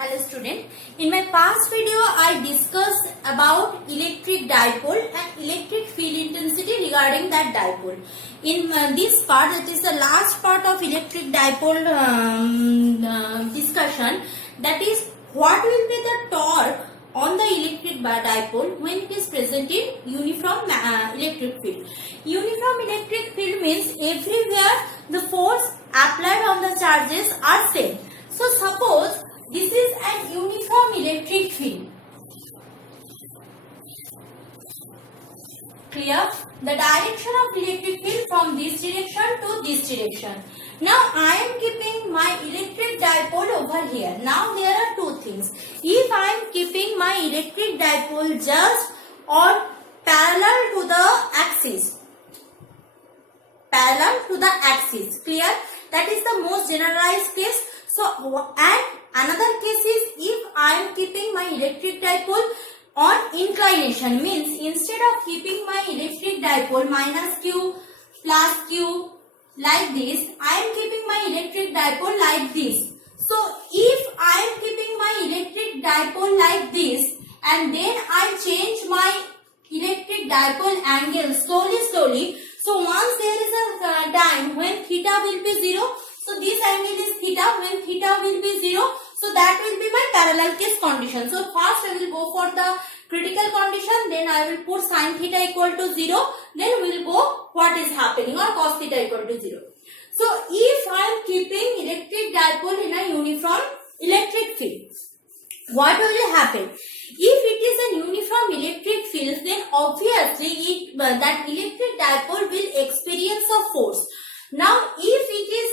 Hello student, in my past video I discussed about electric dipole and electric field intensity regarding that dipole. In this part, that is the last part of electric dipole discussion, that is what will be the torque on the electric dipole when it is present in uniform electric field. Uniform electric field means everywhere the force applied on the charges are same. So suppose this is an uniform electric field. Clear? The direction of electric field from this direction to this direction. Now I am keeping my electric dipole over here. Now there are two things. If I am keeping my electric dipole just or parallel to the axis. Clear? That is the most generalized case. So, and another case is if I am keeping my electric dipole on inclination, means instead of keeping my electric dipole minus q plus q like this, I am keeping my electric dipole like this. So, if I am keeping my electric dipole like this and then I change my electric dipole angle slowly. So, once there is a time when theta will be 0, so this angle is theta, when theta will be 0, so that will be my parallel case condition. So first I will go for the critical condition, then I will put sin theta equal to 0, then we will go what is happening or cos theta equal to 0. So if I am keeping electric dipole in a uniform electric field, what will happen? If it is a uniform electric field, then obviously that electric dipole will experience a force. Now, if it is,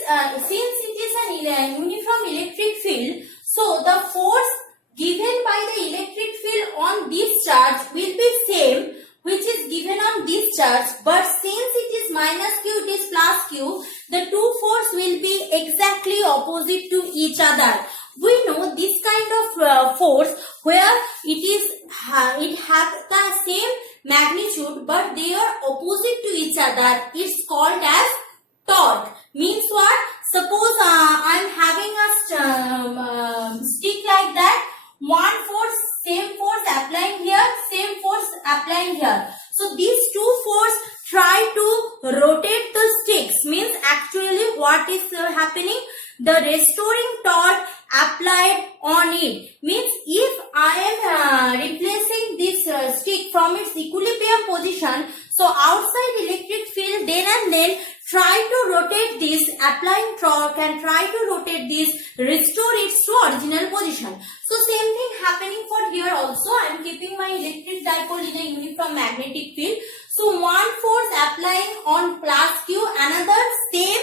since it is an uniform electric field, so the force given by the electric field on this charge will be same, which is given on this charge. But since it is minus q, it is plus q, the two force will be exactly opposite to each other. We know this kind of force where it has the same magnitude, but they are opposite to each other. It's called as torque. Means what? Suppose I am having a stick like that. One force, same force applying here, same force applying here. So these two force try to rotate the sticks. Means actually what is happening? The restoring torque applied on it. Means if I am replacing this stick from its equilibrium position, so outside electric field then and then try to rotate this, applying torque and try to rotate this, restore it to original position. So same thing happening for here also. I am keeping my electric dipole in a uniform magnetic field. So one force applying on plus q, another same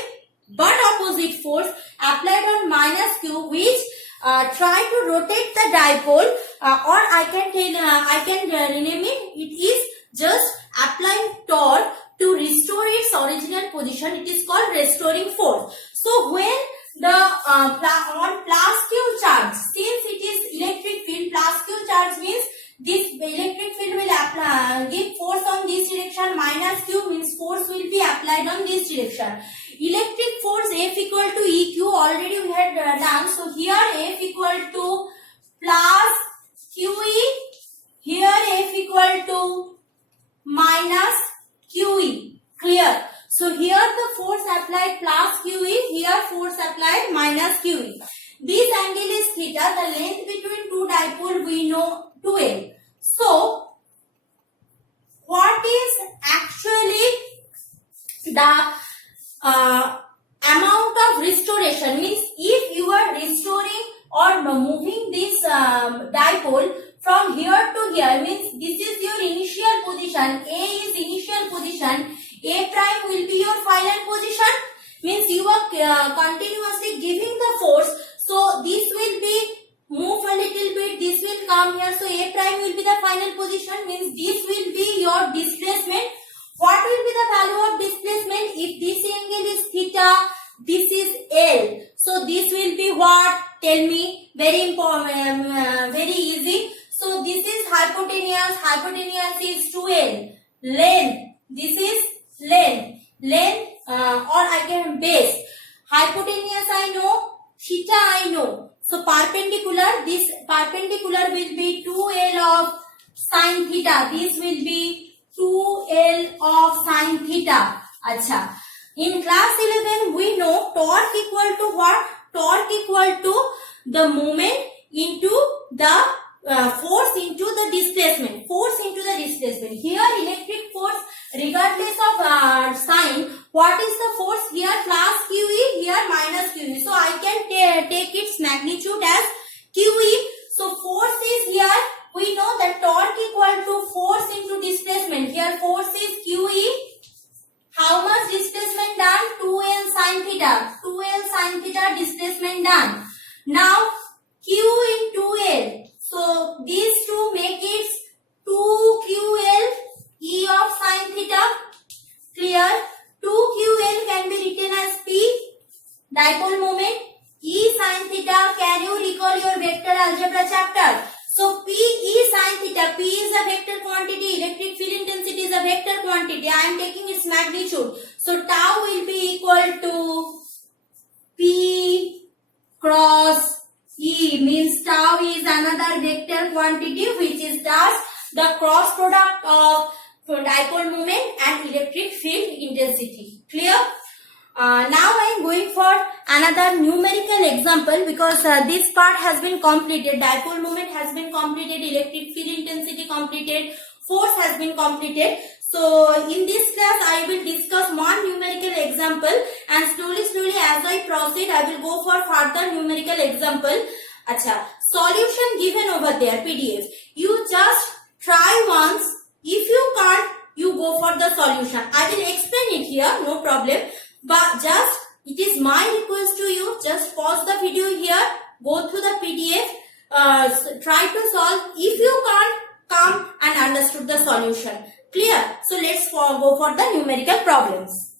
but opposite force applied on minus q, which try to rotate the dipole, or I can rename it. It is just applying torque to restore its original position. It is called restoring force. So when the on plus q charge, since it is electric field, plus q charge means this electric field will give force on this direction, minus q means force will be applied on this direction. Electric force F equal to EQ already we had done. So here F equal to plus QE, here F equal to minus QE. Clear? So here the force applied plus QE, here force applied minus QE. This angle is theta. The length between two dipole we know 2L. So what is actually the amount of restoration? Means if you are restoring or moving this dipole from here to here, means this is your initial position, A is initial position, A prime will be your final position, means you are continuously giving the force, so this will be move a little bit, this will come here, so A prime will be the final position, means this will be your displacement. What will be the value of displacement? If this angle is theta, this is L. So this will be what? Tell me. Very important, very easy. So this is hypotenuse. Hypotenuse is 2L. Length. This is length. Length or I can base. Hypotenuse I know. Theta I know. So perpendicular, this perpendicular will be 2L of sin theta. This will be 2L of sin theta. Acha. In class 11, we know torque equal to what? Torque equal to the moment into the force into the displacement. Force into the displacement. Here electric force, regardless of sign, what is the force? Here plus QE, here minus QE. So I can take its magnitude as QE. So force is here. We know that torque equal to force into displacement. Here force is QE. How much displacement done? 2L sin theta. 2L sin theta displacement done. Now Q into L. So these two make it 2QL E of sin theta. Clear? 2QL can be written as P, dipole moment. E sin theta, can you recall your vector algebra chapter? So P E sin theta, P is a vector quantity, electric field intensity is a vector quantity. I am taking its magnitude. So tau will be equal to P cross E, means tau is another vector quantity which is thus the cross product of dipole moment and electric field intensity. Clear? Now I am going for another numerical example because this part has been completed. Dipole moment has been completed, electric field intensity completed, force has been completed. So in this class I will discuss one numerical example and slowly as I proceed I will go for further numerical example. Acha, solution given over there, PDF. You just try once. If you can't, you go for the solution. I will explain it here, no problem. But just, it is my request to you, just pause the video here, go through the PDF, try to solve. If you can't, come and understood the solution. Clear? So let's go for the numerical problems.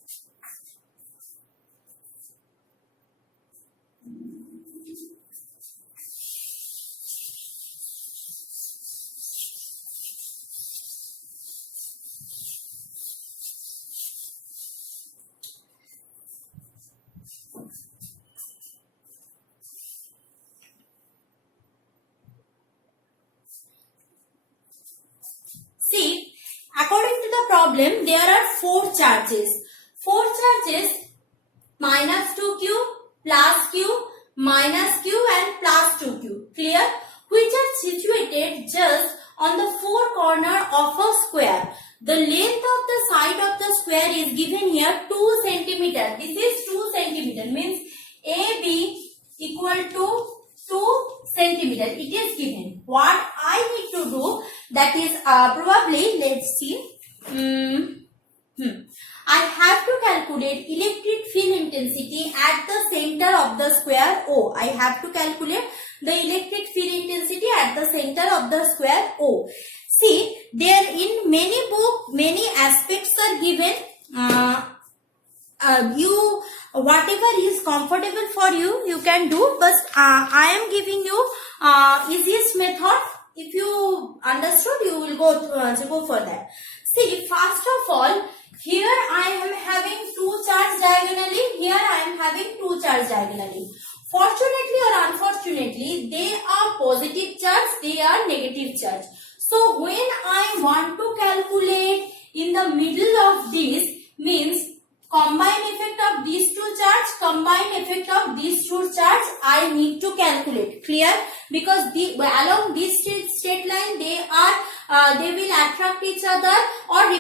See, according to the problem, there are 4 charges. 4 charges, minus 2Q, plus Q, minus Q and plus 2Q. Clear? Which are situated just on the 4 corner of a square. The length of the side of the square is given here 2 cm. This is 2 cm. Means AB equal to 2 centimeter. It is given. What I need to do, that is probably, let's see. I have to calculate electric field intensity at the center of the square O. I have to calculate the electric field intensity at the center of the square O. See, there in many books, many aspects are given. You whatever is comfortable for you, you can do. But I am giving you easiest method. If you understood, you will go for that. See, first of all, here I am having 2 charges diagonally. Here I am having 2 charges diagonally. Fortunately or unfortunately, they are positive charge. They are negative charge. So when I want to calculate in the middle of this, means combined effect of these 2 charge, combined effect of these 2 charge, I need to calculate. Clear? Because along this straight line, they will attract each other or